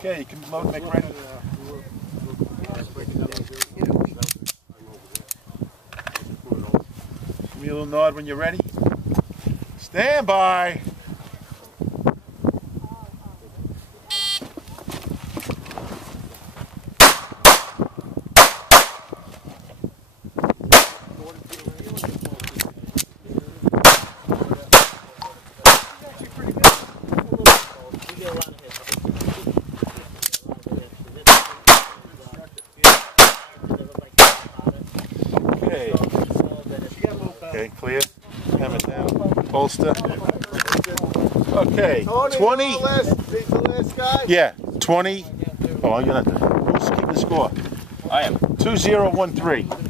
Okay, you can load and make ready. Give me a little nod when you're ready. Stand by. Okay, clear. Hammer down. Bolster. Okay, 20. He's the last guy? Yeah, 20. Oh, I'm gonna. Who's keeping the score? I am. 2013.